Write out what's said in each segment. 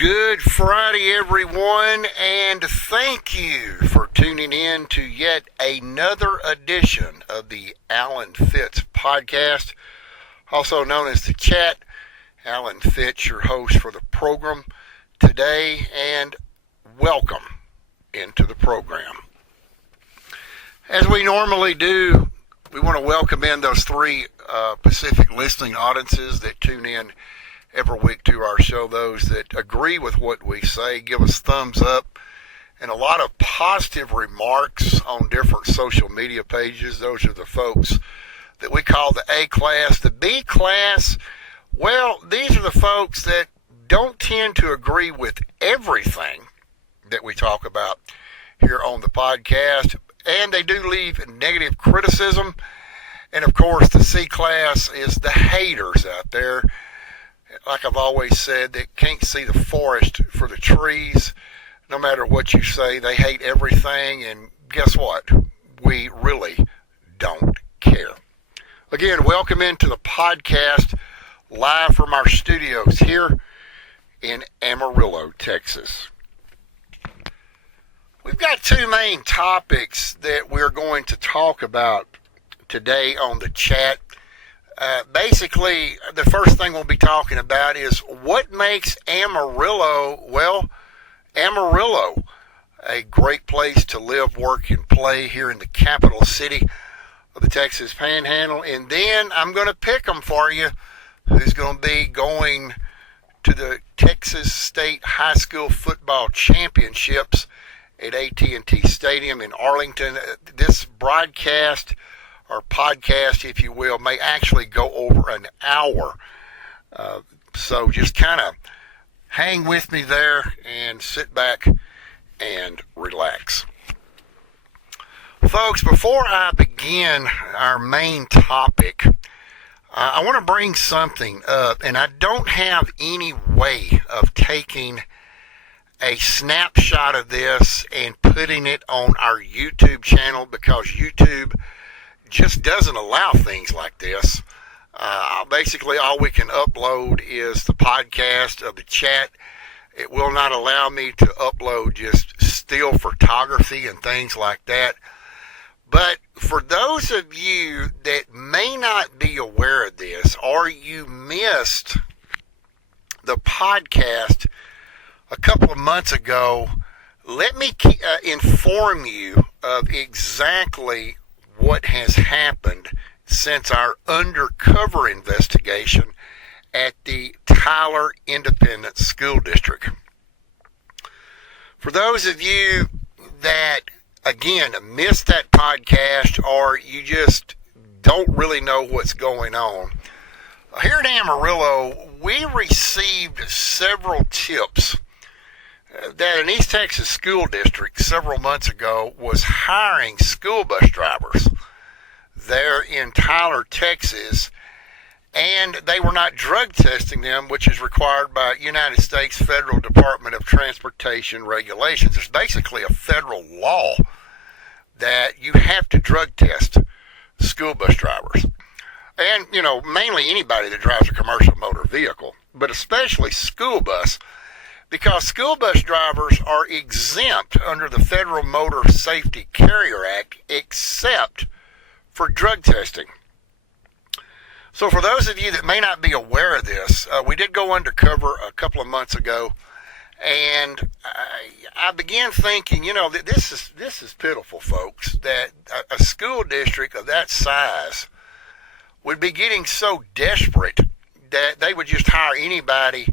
Good Friday, everyone, and thank you for tuning in to yet another edition of the Alan Fitz podcast, also known as The Chat. Alan Fitz, your host for the program today, and welcome into the program. As we normally do, we want to welcome in those three Pacific listening audiences that tune in every week to our show, those that agree with what we say, give us thumbs up, and a lot of positive remarks on different social media pages. Those are the folks that we call the A class. The B class, well, these are the folks that don't tend to agree with everything that we talk about here on the podcast, and they do leave negative criticism. And of course, the C class is the haters out there. Like I've always said, they can't see the forest for the trees. No matter what you say, they hate everything, and guess what? We really don't care. Again, welcome into the podcast, live from our studios here in Amarillo, Texas. We've got two main topics that we're going to talk about today on the chat. Basically, the first thing we'll be talking about is what makes Amarillo, well, Amarillo, a great place to live, work, and play here in the capital city of the Texas Panhandle. And then I'm going to pick them for you, who's going to be going to the Texas State High School Football Championships at AT&T Stadium in Arlington. This broadcast, or podcast, if you will, may actually go over an hour. So just kind of hang with me there and sit back and relax. Folks, before I begin our main topic, I want to bring something up, and I don't have any way of taking a snapshot of this and putting it on our YouTube channel because YouTube just doesn't allow things like this. Basically, all we can upload is the podcast of the chat. It will not allow me to upload just still photography and things like that. But for those of you that may not be aware of this, or you missed the podcast a couple of months ago, let me inform you of exactly what has happened since our undercover investigation at the Tyler Independent School District. For those of you that, again, missed that podcast, or you just don't really know what's going on, here at Amarillo, we received several tips that an East Texas school district several months ago was hiring school bus drivers there in Tyler, Texas, and they were not drug testing them, which is required by United States Federal Department of Transportation regulations. It's basically a federal law that you have to drug test school bus drivers. And, mainly anybody that drives a commercial motor vehicle, but especially school bus, because school bus drivers are exempt under the Federal Motor Safety Carrier Act, except for drug testing. So for those of you that may not be aware of this, we did go undercover a couple of months ago, and I began thinking, this is pitiful, folks, that a school district of that size would be getting so desperate that they would just hire anybody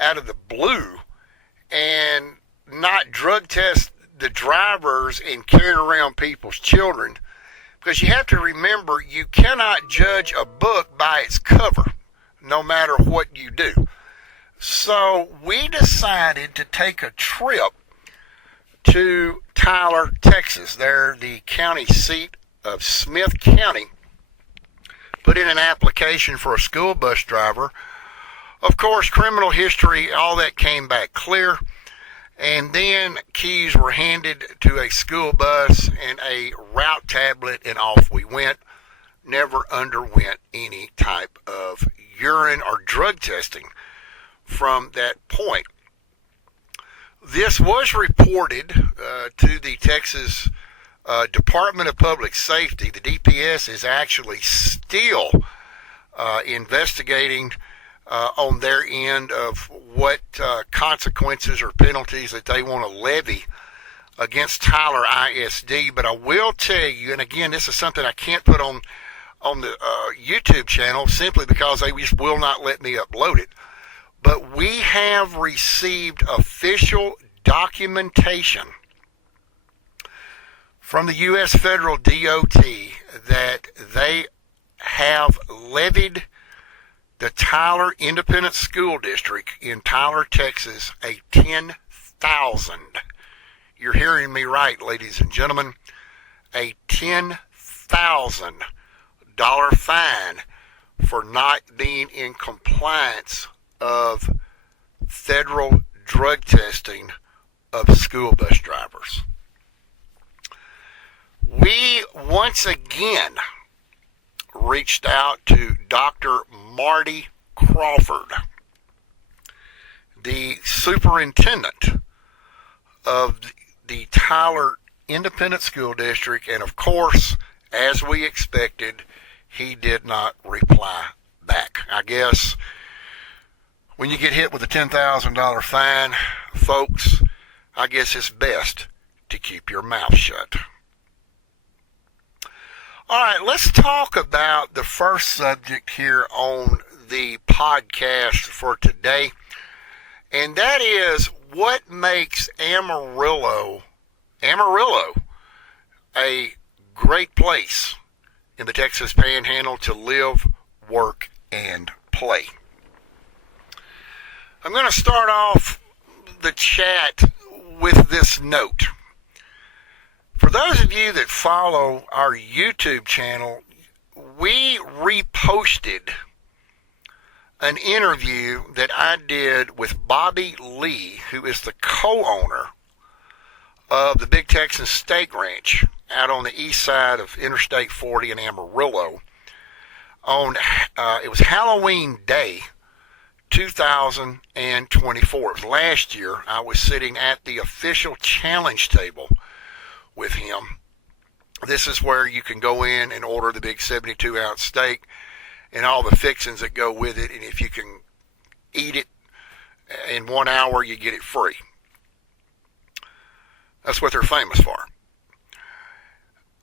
out of the blue and not drug test the drivers and carrying around people's children. Because you have to remember, you cannot judge a book by its cover, no matter what you do. So we decided to take a trip to Tyler, Texas. They're the county seat of Smith County. Put in an application for a school bus driver. Of course, criminal history, all that came back clear. And then keys were handed to a school bus and a route tablet, and off we went. Never underwent any type of urine or drug testing from that point. This was reported to the Texas Department of Public Safety. The DPS is actually still investigating on their end of what consequences or penalties that they want to levy against Tyler ISD. But I will tell you, and again, this is something I can't put on the YouTube channel simply because they just will not let me upload it. But we have received official documentation from the U.S. federal DOT that they have levied the Tyler Independent School District in Tyler, Texas, a $10,000. You're hearing me right, ladies and gentlemen. A $10,000 fine for not being in compliance of federal drug testing of school bus drivers. We once again reached out to Dr. Marty Crawford, the superintendent of the Tyler Independent School District, and of course, as we expected, he did not reply back. I guess when you get hit with a $10,000 fine, folks, I guess it's best to keep your mouth shut. All right, let's talk about the first subject here on the podcast for today, and that is what makes Amarillo a great place in the Texas Panhandle to live, work, and play. I'm going to start off the chat with this note. For those of you that follow our YouTube channel, we reposted an interview that I did with Bobby Lee, who is the co-owner of the Big Texan Steak Ranch out on the east side of Interstate 40 in Amarillo. It was Halloween Day 2024. It was last year. I was sitting at the official challenge table with him. This is where you can go in and order the big 72-ounce steak and all the fixings that go with it, and if you can eat it in 1 hour, you get it free. That's what they're famous for.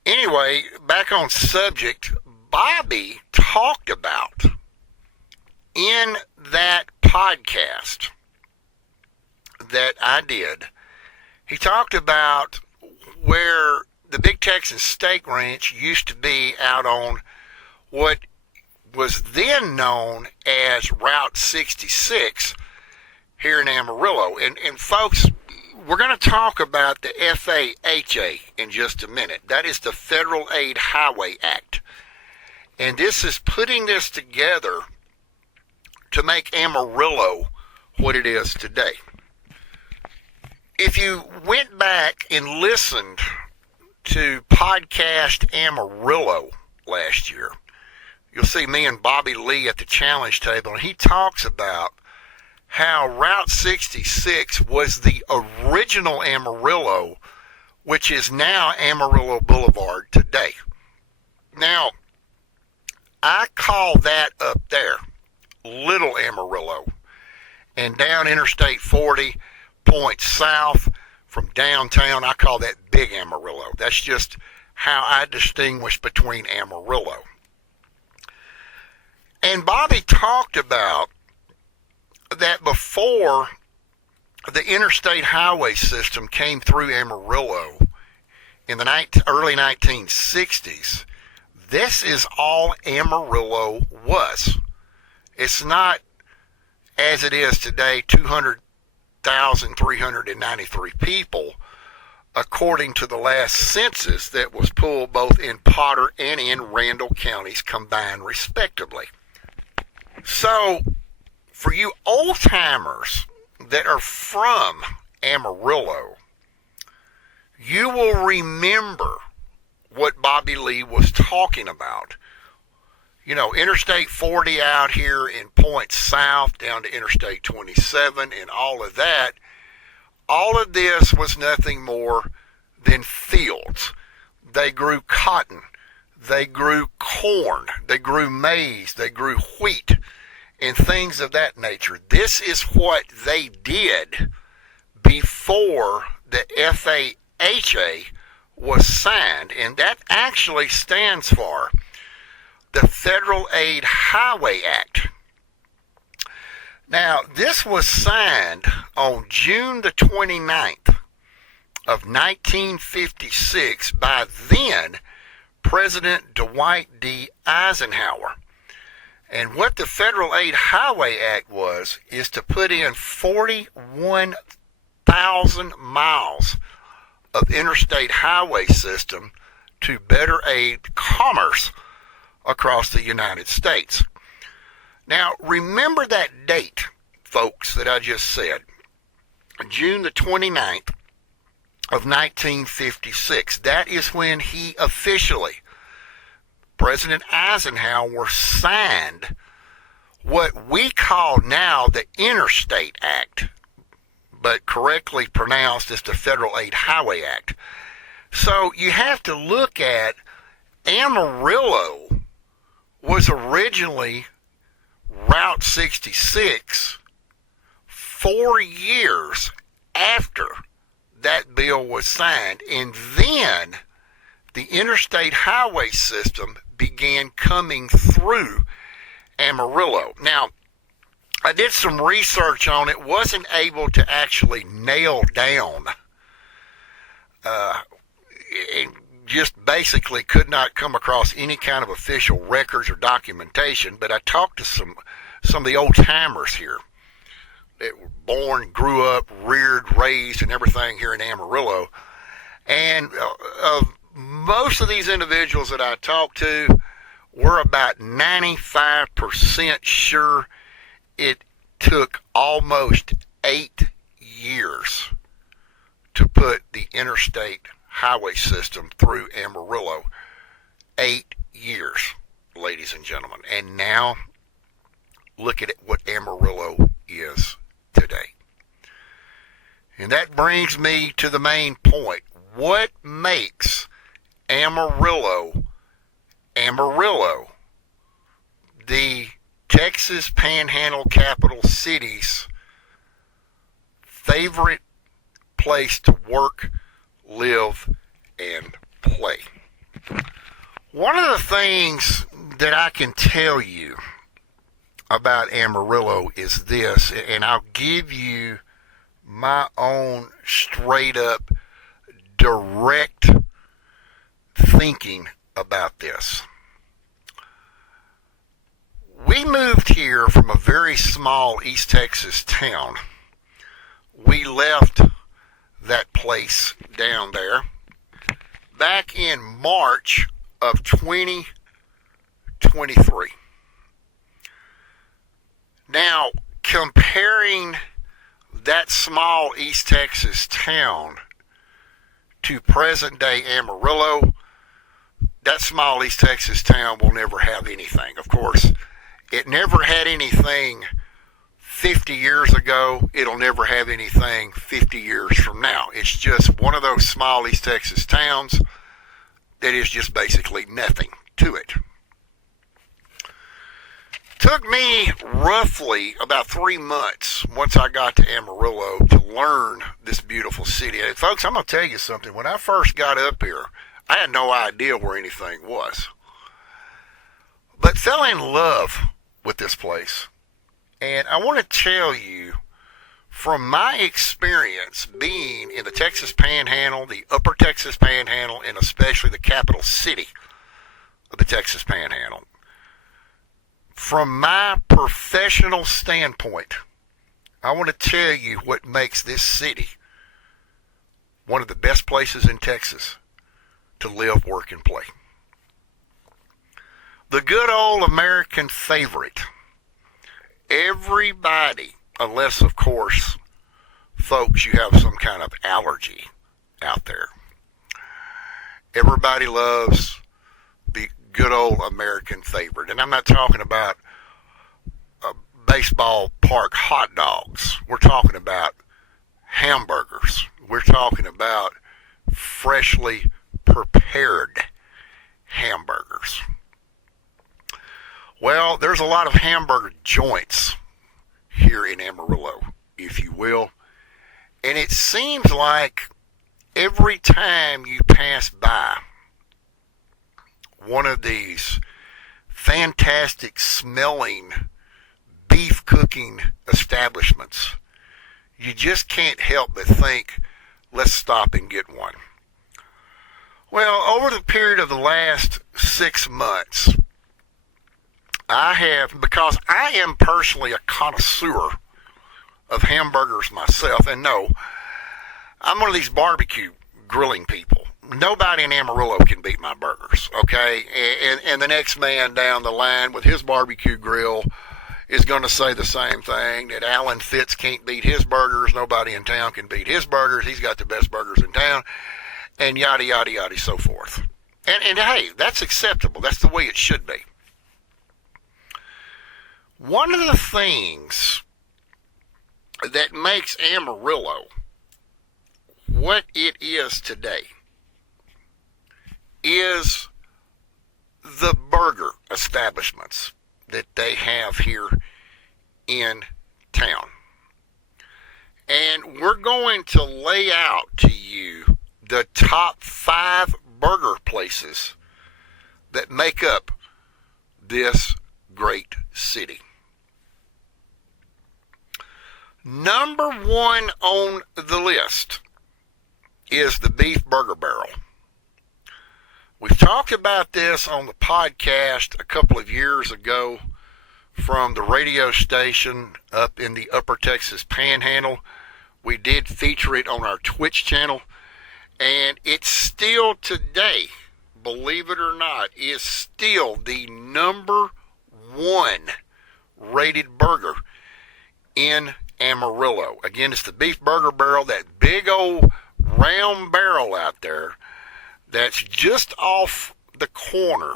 Anyway, back on subject, Bobby talked about in that podcast that I did, he talked about where the Big Texan Steak Ranch used to be out on what was then known as Route 66 here in Amarillo. And folks, we're going to talk about the FAHA in just a minute. That is the Federal Aid Highway Act. And this is putting this together to make Amarillo what it is today. If you went back and listened to podcast Amarillo last year, you'll see me and Bobby Lee at the challenge table, and he talks about how Route 66 was the original Amarillo, which is now Amarillo Boulevard today. Now, I call that up there Little Amarillo, and down Interstate 40 points south from downtown, I call that Big Amarillo. That's just how I distinguish between Amarillo. And Bobby talked about that before the interstate highway system came through Amarillo in the early 1960s, this is all Amarillo was. It's not, as it is today, 200,393 people, according to the last census that was pulled both in Potter and in Randall counties combined, respectively. So, for you old-timers that are from Amarillo, you will remember what Bobby Lee was talking about. You know, Interstate 40 out here in points south down to Interstate 27 and all of that, all of this was nothing more than fields. They grew cotton, they grew corn, they grew maize, they grew wheat, and things of that nature. This is what they did before the FAHA was signed, and that actually stands for the Federal Aid Highway Act. Now, this was signed on June the 29th of 1956 by then President Dwight D. Eisenhower. And what the Federal Aid Highway Act is to put in 41,000 miles of interstate highway system to better aid commerce across the United States. Now, remember that date, folks, that I just said. June the 29th of 1956. That is when he officially, President Eisenhower, signed what we call now the Interstate Act, but correctly pronounced as the Federal Aid Highway Act. So you have to look at Amarillo was originally Route 66 4 years after that bill was signed, and then the interstate highway system began coming through Amarillo. Now, I did some research on it, wasn't able to actually nail down, just basically could not come across any kind of official records or documentation, but I talked to some of the old timers here that were born, grew up, reared, raised, and everything here in Amarillo. And most of these individuals that I talked to were about 95% sure it took almost 8 years to put the interstate highway system through Amarillo. 8 years, ladies and gentlemen. And now, look at what Amarillo is today. And that brings me to the main point. What makes Amarillo, the Texas Panhandle capital city's favorite place to work, live, and play? One of the things that I can tell you about Amarillo is this, and I'll give you my own straight up direct thinking about this. We moved here from a very small East Texas town. We left that place down there back in March of 2023. Now, comparing that small East Texas town to present-day Amarillo, that small East Texas town will never have anything. Of course, it never had anything 50 years ago. It'll never have anything 50 years from now. It's just one of those small East Texas towns that is just basically nothing to it. Took me roughly about 3 months once I got to Amarillo to learn this beautiful city. And folks, I'm going to tell you something. When I first got up here, I had no idea where anything was. But fell in love with this place. And I want to tell you, from my experience being in the Texas Panhandle, the Upper Texas Panhandle, and especially the capital city of the Texas Panhandle, from my professional standpoint, I want to tell you what makes this city one of the best places in Texas to live, work, and play. The good old American favorite. Everybody, unless, of course, folks, you have some kind of allergy out there. Everybody loves the good old American favorite. And I'm not talking about baseball park hot dogs. We're talking about hamburgers. We're talking about freshly prepared hamburgers. Well, there's a lot of hamburger joints here in Amarillo, if you will. And it seems like every time you pass by one of these fantastic smelling beef cooking establishments, you just can't help but think, let's stop and get one. Well, over the period of the last 6 months, because I am personally a connoisseur of hamburgers myself, and no, I'm one of these barbecue grilling people. Nobody in Amarillo can beat my burgers, okay? And the next man down the line with his barbecue grill is going to say the same thing, that Alan Fitz can't beat his burgers, nobody in town can beat his burgers, he's got the best burgers in town, and yada, yada, yada, so forth. And hey, that's acceptable. That's the way it should be. One of the things that makes Amarillo what it is today is the burger establishments that they have here in town. And we're going to lay out to you the top 5 burger places that make up this great city. Number 1 on the list is the Beef Burger Barrel. We've talked about this on the podcast a couple of years ago from the radio station up in the Upper Texas Panhandle. We did feature it on our Twitch channel, and it's still today, believe it or not, is still the number 1 rated burger in Amarillo. Again, it's the Beef Burger Barrel, that big old round barrel out there that's just off the corner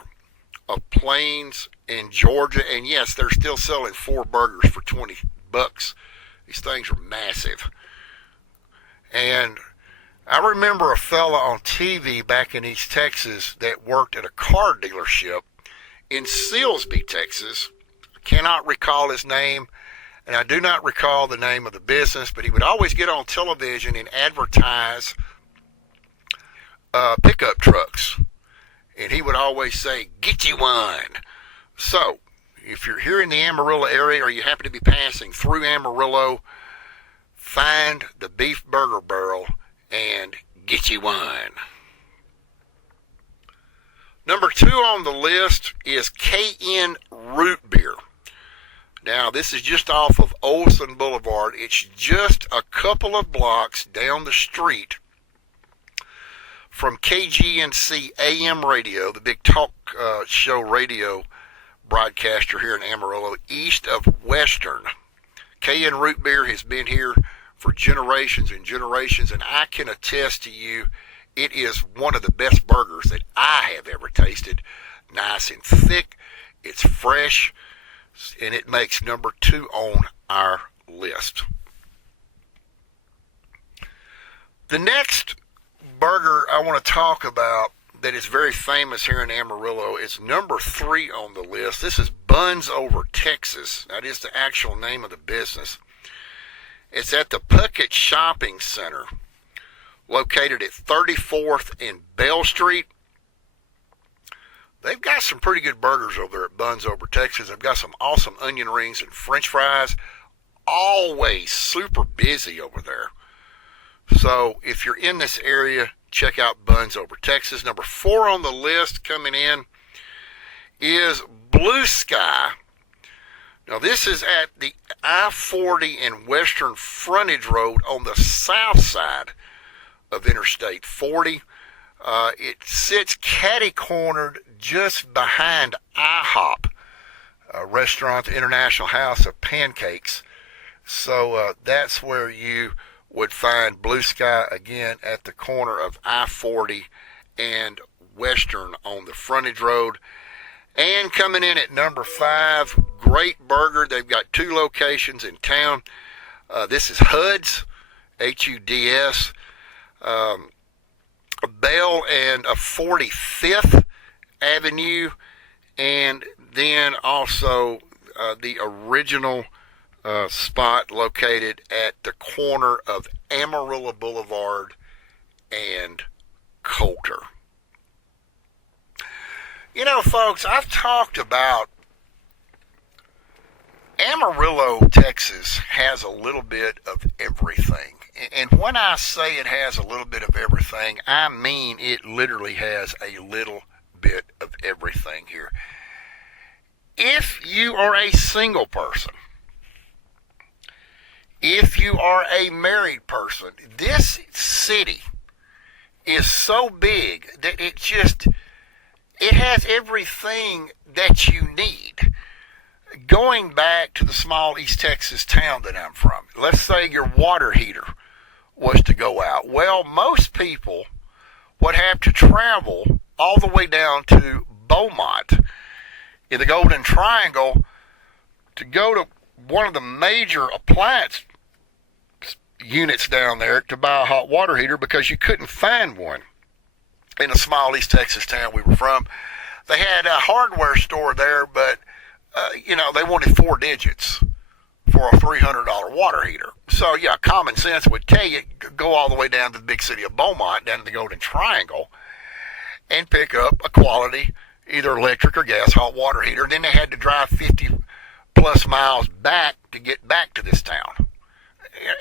of Plains and Georgia. And yes, they're still selling 4 burgers for $20. These things are massive. And I remember a fella on TV back in East Texas that worked at a car dealership in Silsbee, Texas. I cannot recall his name, and I do not recall the name of the business, but he would always get on television and advertise pickup trucks. And he would always say, "Get you one." So, if you're here in the Amarillo area or you happen to be passing through Amarillo, find the Beef Burger Barrel and get you one. Number 2 on the list is KN Root Beer. Now, this is just off of Olson Boulevard. It's just a couple of blocks down the street from KGNC AM Radio, the big talk show radio broadcaster here in Amarillo, east of Western. KN Root Beer has been here for generations and generations, and I can attest to you, it is one of the best burgers that I have ever tasted. Nice and thick, it's fresh, and it makes number 2 on our list. The next burger I want to talk about that is very famous here in Amarillo is number 3 on the list. This is Buns Over Texas. That is the actual name of the business. It's at the Puckett Shopping Center, located at 34th and Bell Street. They've got some pretty good burgers over there at Buns Over Texas. They've got some awesome onion rings and french fries. Always super busy over there. So if you're in this area, check out Buns Over Texas. Number 4 on the list coming in is Blue Sky. Now, this is at the I-40 and Western Frontage Road on the south side of Interstate 40. It sits catty-cornered just behind IHOP, a restaurant, the International House of Pancakes. So that's where you would find Blue Sky, again, at the corner of I-40 and Western on the Frontage Road. And coming in at number 5, great burger. They've got 2 locations in town. This is Hud's, HUDS, Bell and 45th Avenue, and then also the original spot located at the corner of Amarillo Boulevard and Coulter. You know, folks, I've talked about Amarillo, Texas has a little bit of everything. And when I say it has a little bit of everything, I mean it literally has a little bit of everything here. If you are a single person, if you are a married person, this city is so big that it has everything that you need. Going back to the small East Texas town that I'm from, let's say your water heater was to go out. Well, most people would have to travel all the way down to Beaumont in the Golden Triangle to go to one of the major appliance units down there to buy a hot water heater because you couldn't find one in a small East Texas town we were from. They had a hardware store there, but they wanted 4 digits for a $300 water heater. So, yeah, common sense would tell you, go all the way down to the big city of Beaumont, down to the Golden Triangle, and pick up a quality, either electric or gas hot water heater. Then they had to drive 50 plus miles back to get back to this town.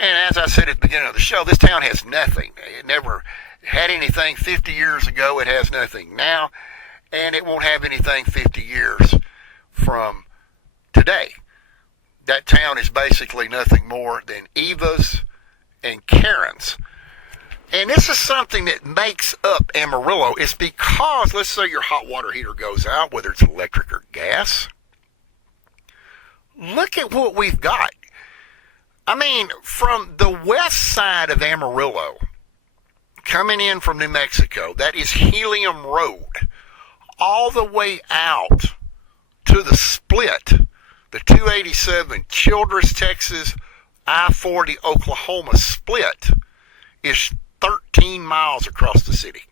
And as I said at the beginning of the show, this town has nothing. It never had anything 50 years ago. It has nothing now, and it won't have anything 50 years from today. That town is basically nothing more than Eva's and Karen's. And this is something that makes up Amarillo. It's because, let's say your hot water heater goes out, whether it's electric or gas. Look at what we've got. I mean, from the west side of Amarillo, coming in from New Mexico, that is Helium Road, all the way out to the split, the 287 Childress, Texas, I-40 Oklahoma split is 13 miles across the city.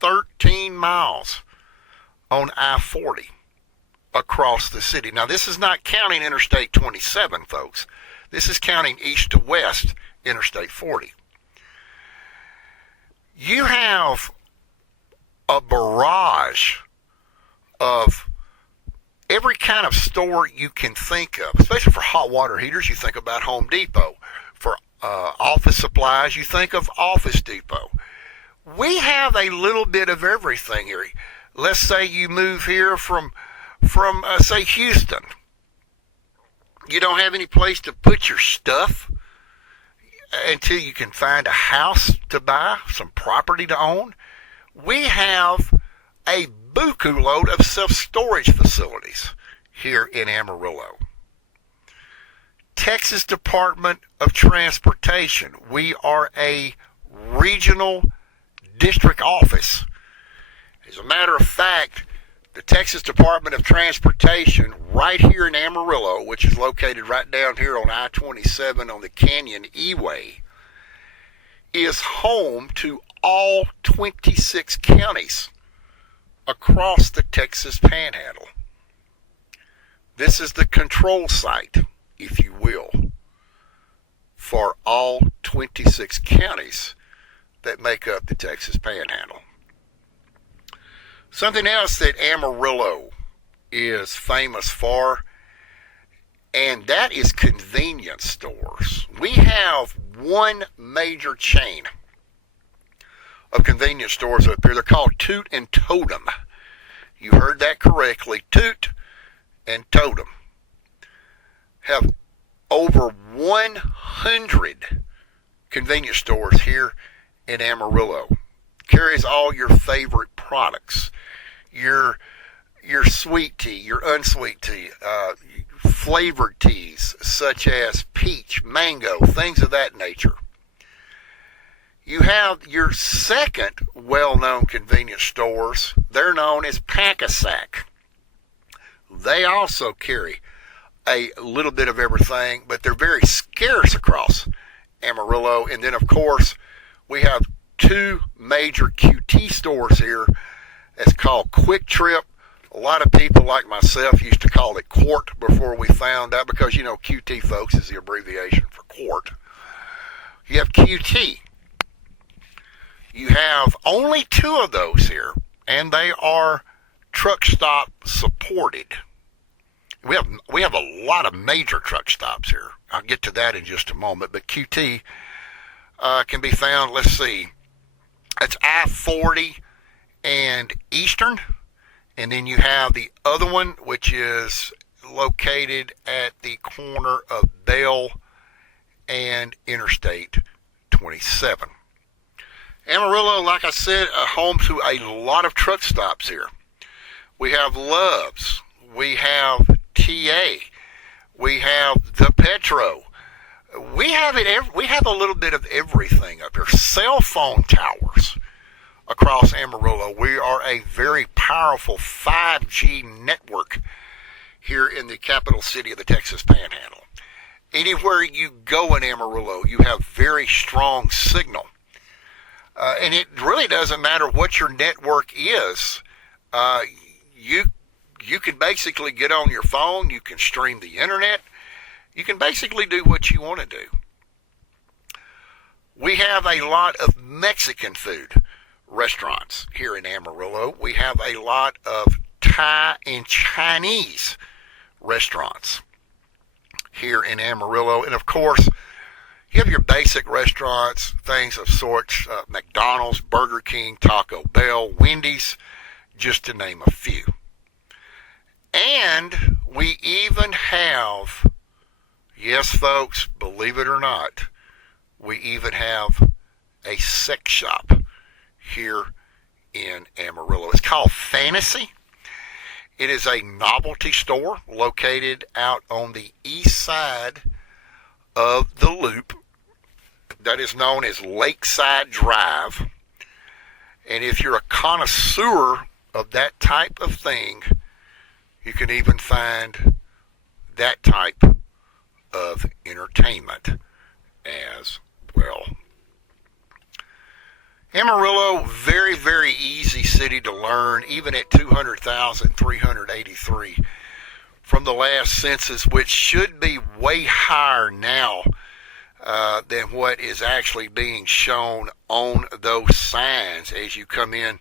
13 miles on I-40 across the city. Now, this is not counting Interstate 27, folks. This is counting east to west Interstate 40. You have a barrage of every kind of store you can think of, especially for hot water heaters. You think about Home Depot. For office supplies, you think of Office Depot. We have a little bit of everything here. Let's say you move here from say, Houston. You don't have any place to put your stuff until you can find a house to buy, some property to own. We have a buku load of self-storage facilities here in Amarillo. Texas Department of Transportation. We are a regional district office. As a matter of fact, the Texas Department of Transportation right here in Amarillo, which is located right down here on I-27 on the Canyon E-Way, is home to all 26 counties across the Texas Panhandle. This is the control site, if you will, for all 26 counties that make up the Texas Panhandle. Something else that Amarillo is famous for, and that is convenience stores. We have one major chain of convenience stores up here. They're called Toot and Totem. You heard that correctly. Toot and Totem have over 100 convenience stores here in Amarillo. Carries all your favorite products. Your sweet tea, your unsweet tea, flavored teas such as peach, mango, things of that nature. You have your second well-known convenience stores. They're known as Pack-A-Sack. They also carry a little bit of everything, but they're very scarce across Amarillo. And then, of course, we have two major QT stores here. It's called Quick Trip. A lot of people like myself used to call it Quart before we found out, because, you know, QT, folks, is the abbreviation for quart. You have QT. You have only two of those here, and they are truck stop supported. We have a lot of major truck stops here. I'll get to that in just a moment, but QT can be found, let's see, it's I-40 and Eastern, and then you have the other one, which is located at the corner of Bell and Interstate 27. Amarillo, like I said, home to a lot of truck stops here. We have Love's, we have TA, we have the Petro. We have a little bit of everything up here. Cell phone towers across Amarillo. We are a very powerful 5G network here in the capital city of the Texas Panhandle. Anywhere you go in Amarillo, you have very strong signal. And it really doesn't matter what your network is. You can basically get on your phone. You can stream the internet. You can basically do what you want to do. We have a lot of Mexican food restaurants here in Amarillo. We have a lot of Thai and Chinese restaurants here in Amarillo. And of course, you have your basic restaurants, things of sorts, McDonald's, Burger King, Taco Bell, Wendy's, just to name a few. And we even have, yes folks, believe it or not, we even have a sex shop here in Amarillo. It's called Fantasy. It is a novelty store located out on the east side of the Loop that is known as Lakeside Drive. And if you're a connoisseur of that type of thing, you can even find that type of entertainment as well. Amarillo, very, very easy city to learn, even at 200,383 from the last census, which should be way higher now than what is actually being shown on those signs as you come in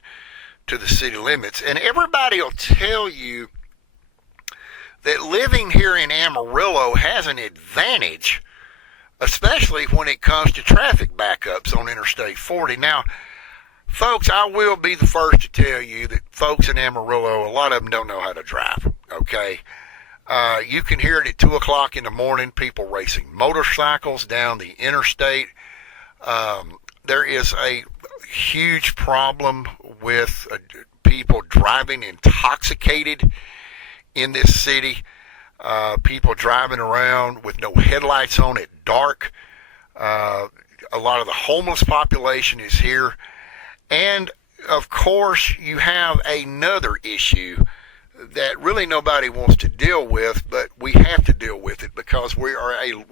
to the city limits. And everybody will tell you that living here in Amarillo has an advantage, especially when it comes to traffic backups on Interstate 40. Now, folks, I will be the first to tell you that folks in Amarillo, a lot of them don't know how to drive, okay? You can hear it at 2 o'clock in the morning, people racing motorcycles down the interstate. There is a huge problem with people driving intoxicated in this city. People driving around with no headlights on at dark. A lot of the homeless population is here. And, of course, you have another issue that really nobody wants to deal with, but we have to deal with it because we are a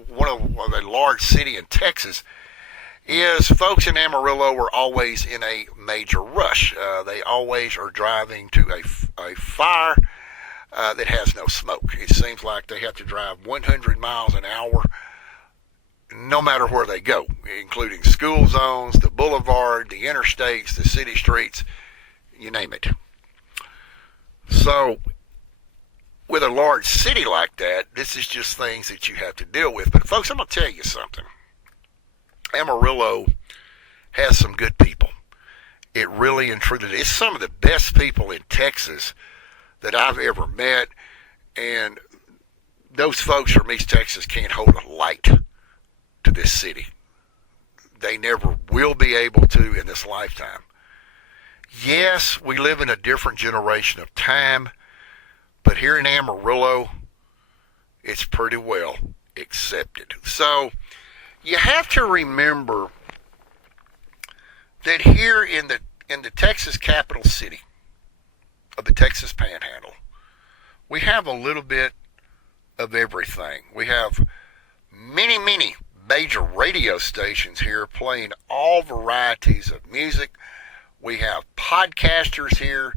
large city in Texas. Is folks in Amarillo are always in a major rush. They always are driving to a fire that has no smoke. It seems like they have to drive 100 miles an hour no matter where they go, including school zones, the boulevard, the interstates, the city streets, you name it. So, with a large city like that, this is just things that you have to deal with. But folks, I'm going to tell you something. Amarillo has some good people. It really and truly is some of the best people in Texas that I've ever met. And those folks from East Texas can't hold a light to this city. They never will be able to in this lifetime. Yes, we live in a different generation of time, but here in Amarillo, it's pretty well accepted. So you have to remember that here in the Texas capital city of the Texas Panhandle, we have a little bit of everything. We have many, many major radio stations here playing all varieties of music. We have podcasters here.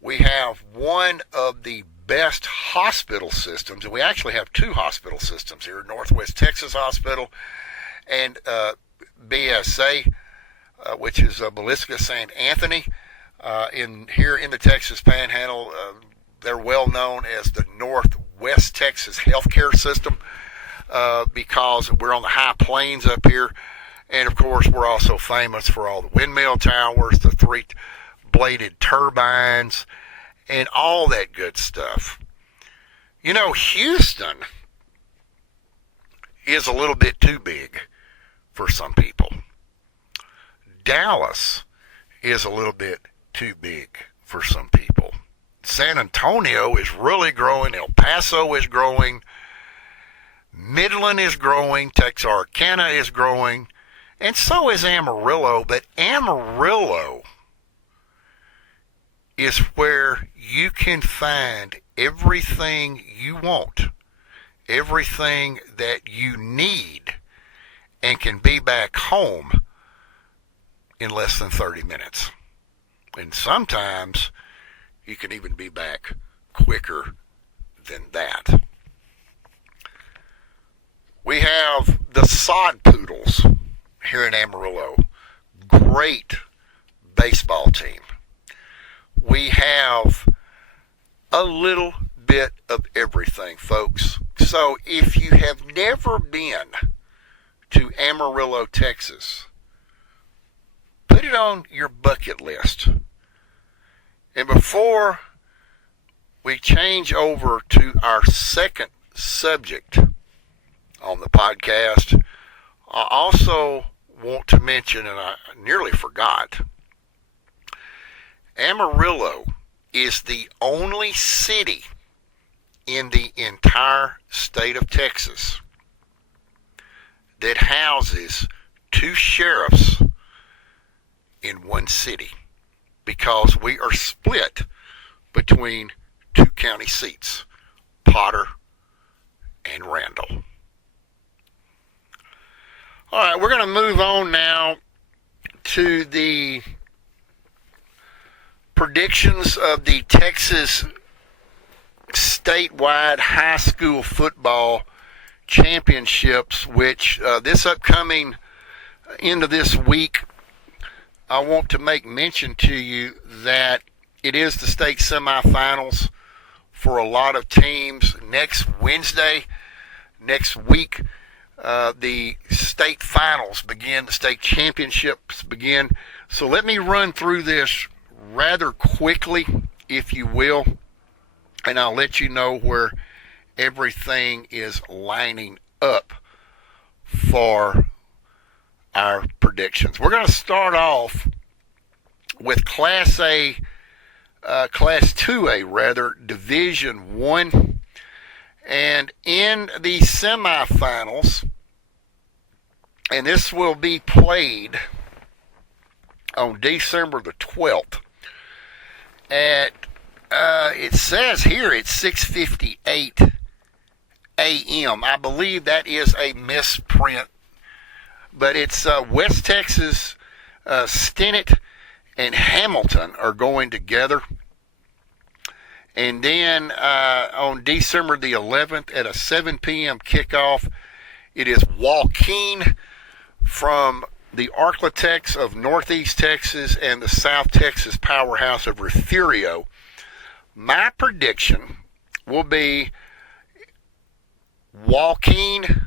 We have one of the best hospital systems, and we actually have two hospital systems here, Northwest Texas Hospital and BSA, which is Ballisca St. Anthony. Here in the Texas Panhandle, they're well known as the Northwest Texas Healthcare System because we're on the high plains up here. And, of course, we're also famous for all the windmill towers, the three-bladed turbines, and all that good stuff. You know, Houston is a little bit too big for some people. Dallas is a little bit too big for some people. San Antonio is really growing. El Paso is growing. Midland is growing. Texarkana is growing. And so is Amarillo. But Amarillo is where you can find everything you want, everything that you need, and can be back home in less than 30 minutes. And sometimes you can even be back quicker than that. We have the Sod Poodles here in Amarillo. Great baseball team. We have a little bit of everything, folks. So if you have never been to Amarillo, Texas, put it on your bucket list. And before we change over to our second subject on the podcast, I also want to mention, and I nearly forgot, Amarillo is the only city in the entire state of Texas that houses two sheriffs in one city, because we are split between two county seats, Potter and Randall. All right, we're going to move on now to the predictions of the Texas statewide high school football championships, which this upcoming end of this week, I want to make mention to you that it is the state semifinals for a lot of teams. Next Wednesday, next week, the state finals begin, the state championships begin. So let me run through this rather quickly, if you will, and I'll let you know where everything is lining up for our predictions. We're going to start off with Class 2A rather, Division 1. And in the semifinals, and this will be played on December the 12th at, it says here it's 6:58 a.m. I believe that is a misprint, but it's West Texas, Stinnett and Hamilton are going together. And then on December the 11th at a 7 p.m. kickoff, it is Joaquin from the Arklatex of Northeast Texas and the South Texas powerhouse of Refugio. My prediction will be Joaquin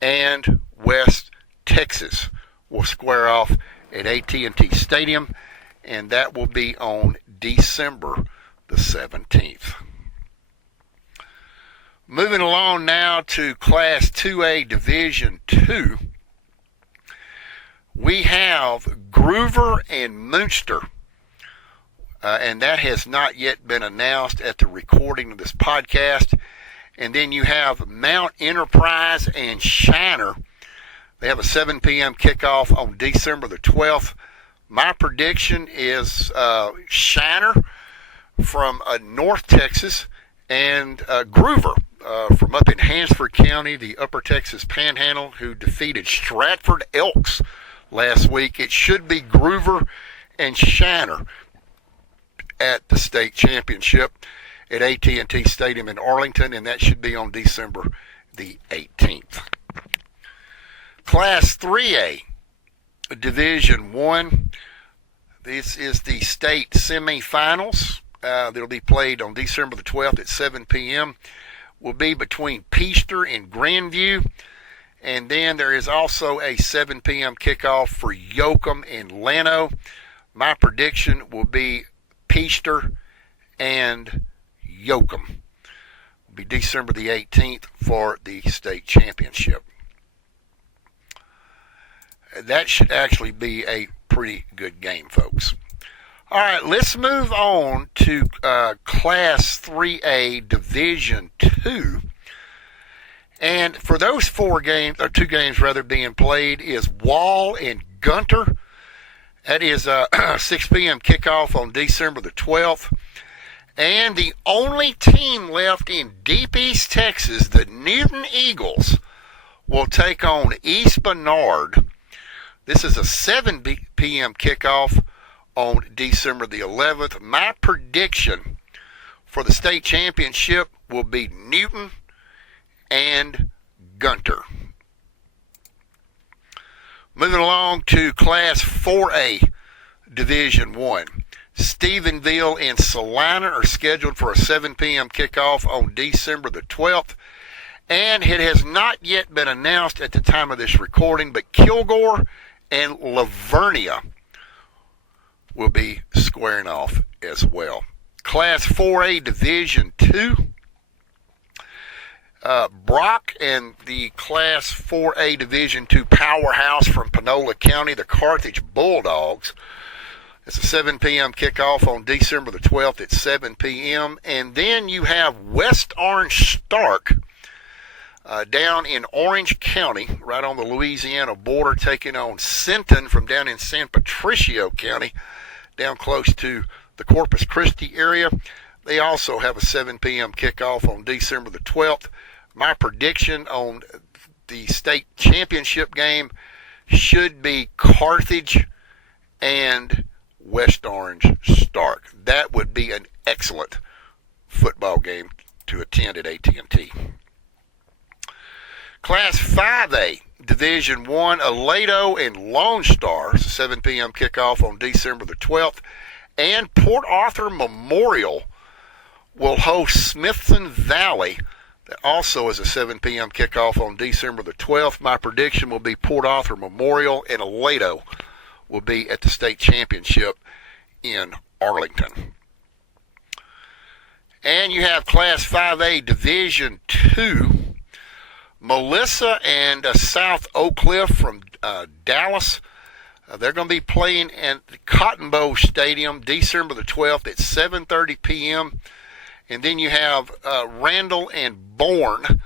and West Texas will square off at AT&T Stadium, and that will be on December the 17th. Moving along now to Class 2A Division 2, we have Groover and Munster, and that has not yet been announced at the recording of this podcast. And then you have Mount Enterprise and Shiner. They have a 7 p.m. kickoff on December the 12th. My prediction is Shiner from North Texas and Groover from up in Hansford County, the Upper Texas Panhandle, who defeated Stratford Elks last week. It should be Groover and Shiner at the state championship at AT&T Stadium in Arlington, and that should be on December the 18th. Class 3A, Division 1. This is the state semifinals. That'll be played on December the 12th at 7 p.m. Will be between Peaster and Grandview. And then there is also a 7 p.m. kickoff for Yoakum and Llano. My prediction will be Peaster and Yoakum. Will be December the 18th for the state championship. That should actually be a pretty good game, folks. All right, let's move on to Class 3A Division 2. And for those two games being played is Wall and Gunter. That is a 6 p.m. kickoff on December the 12th. And the only team left in Deep East Texas, the Newton Eagles, will take on East Bernard. This is a 7 p.m. kickoff on December the 11th. My prediction for the state championship will be Newton and Gunter. Moving along to Class 4A, Division 1. Stephenville and Salina are scheduled for a 7 p.m. kickoff on December the 12th. And it has not yet been announced at the time of this recording, but Kilgore and Lavernia will be squaring off as well. Class 4A Division 2. Brock and the Class 4A Division 2 powerhouse from Panola County, the Carthage Bulldogs. It's a 7 p.m. kickoff on December the 12th at 7 p.m. And then you have West Orange Stark down in Orange County, right on the Louisiana border, taking on Sinton from down in San Patricio County, down close to the Corpus Christi area. They also have a 7 p.m. kickoff on December the 12th. My prediction on the state championship game should be Carthage and West Orange Stark. That would be an excellent football game to attend at AT&T. Class 5A, Division 1, Aledo and Lone Star, 7 p.m. kickoff on December the 12th. And Port Arthur Memorial will host Smithson Valley. That also is a 7 p.m. kickoff on December the 12th. My prediction will be Port Arthur Memorial, and Aledo will be at the state championship in Arlington. And you have Class 5A Division 2. Melissa and South Oak Cliff from Dallas. They're going to be playing at the Cotton Bowl Stadium December the 12th at 7:30 p.m. And then you have Randall and Bourne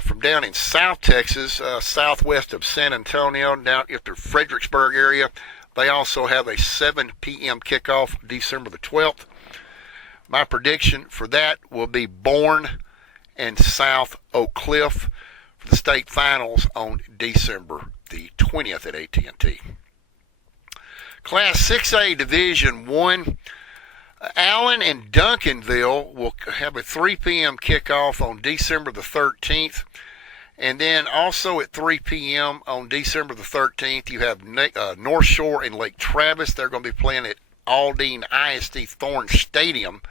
from down in South Texas, southwest of San Antonio, down at the Fredericksburg area. They also have a 7 p.m. kickoff December the 12th. My prediction for that will be Bourne and South Oak Cliff for the state finals on December the 20th at AT&T. Class 6A Division 1, Allen and Duncanville will have a 3 p.m. kickoff on December the 13th. And then also at 3 p.m. on December the 13th, you have North Shore and Lake Travis. They're going to be playing at Aldine ISD Thorne Stadium.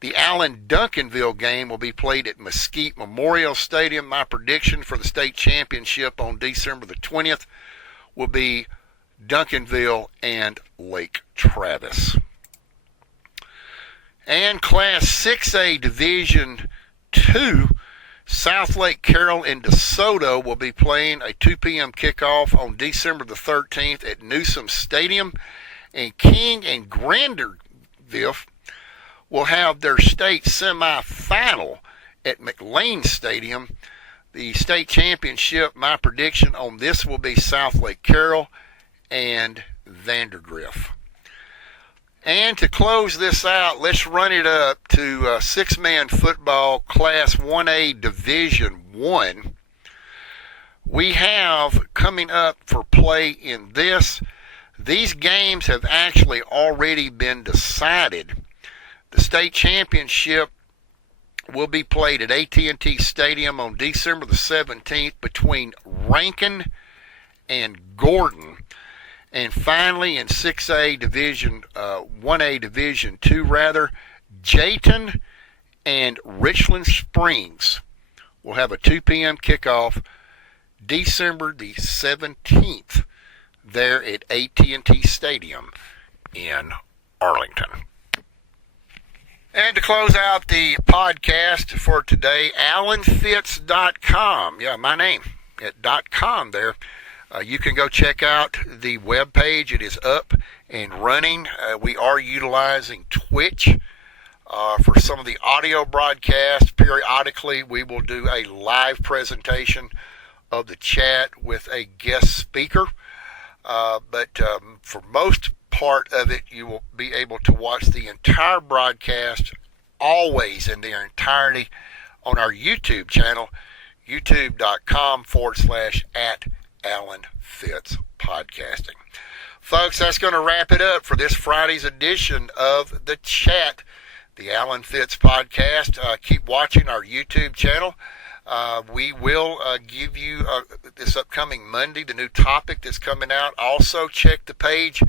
The Allen-Duncanville game will be played at Mesquite Memorial Stadium. My prediction for the state championship on December the 20th will be Duncanville and Lake Travis. And Class 6A Division 2, South Lake Carroll and DeSoto will be playing a 2 p.m. kickoff on December the 13th at Newsom Stadium. And King and Granderville will have their state semifinal at McLean Stadium. The state championship, my prediction on this will be South Lake Carroll and Vandergrift. And to close this out, let's run it up to six-man football Class 1A Division 1. We have coming up for play in this. These games have actually already been decided. The state championship will be played at AT&T Stadium on December the 17th between Rankin and Gordon. And finally, in 6A Division, 1A Division 2 rather, Jayton and Richland Springs will have a 2 p.m. kickoff December the 17th there at AT&T Stadium in Arlington. And to close out the podcast for today, AlanFitz.com. Yeah, my name at .com there. You can go check out the webpage. It is up and running. We are utilizing Twitch for some of the audio broadcasts. Periodically, we will do a live presentation of the chat with a guest speaker. But for most part of it, you will be able to watch the entire broadcast always in their entirety on our YouTube channel, youtube.com/@AlanFitzPodcasting. Folks, that's going to wrap it up for this Friday's edition of The Chat, the Alan Fitz Podcast. Keep watching our YouTube channel. We will give you this upcoming Monday the new topic that's coming out. Also, check the page.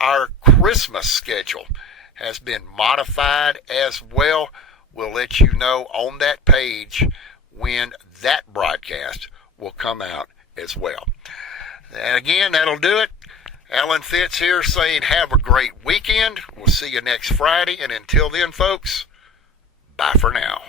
Our Christmas schedule has been modified as well. We'll let you know on that page when that broadcast will come out as well. And again, that'll do it. Alan Fitz here saying have a great weekend. We'll see you next Friday. And until then, folks, bye for now.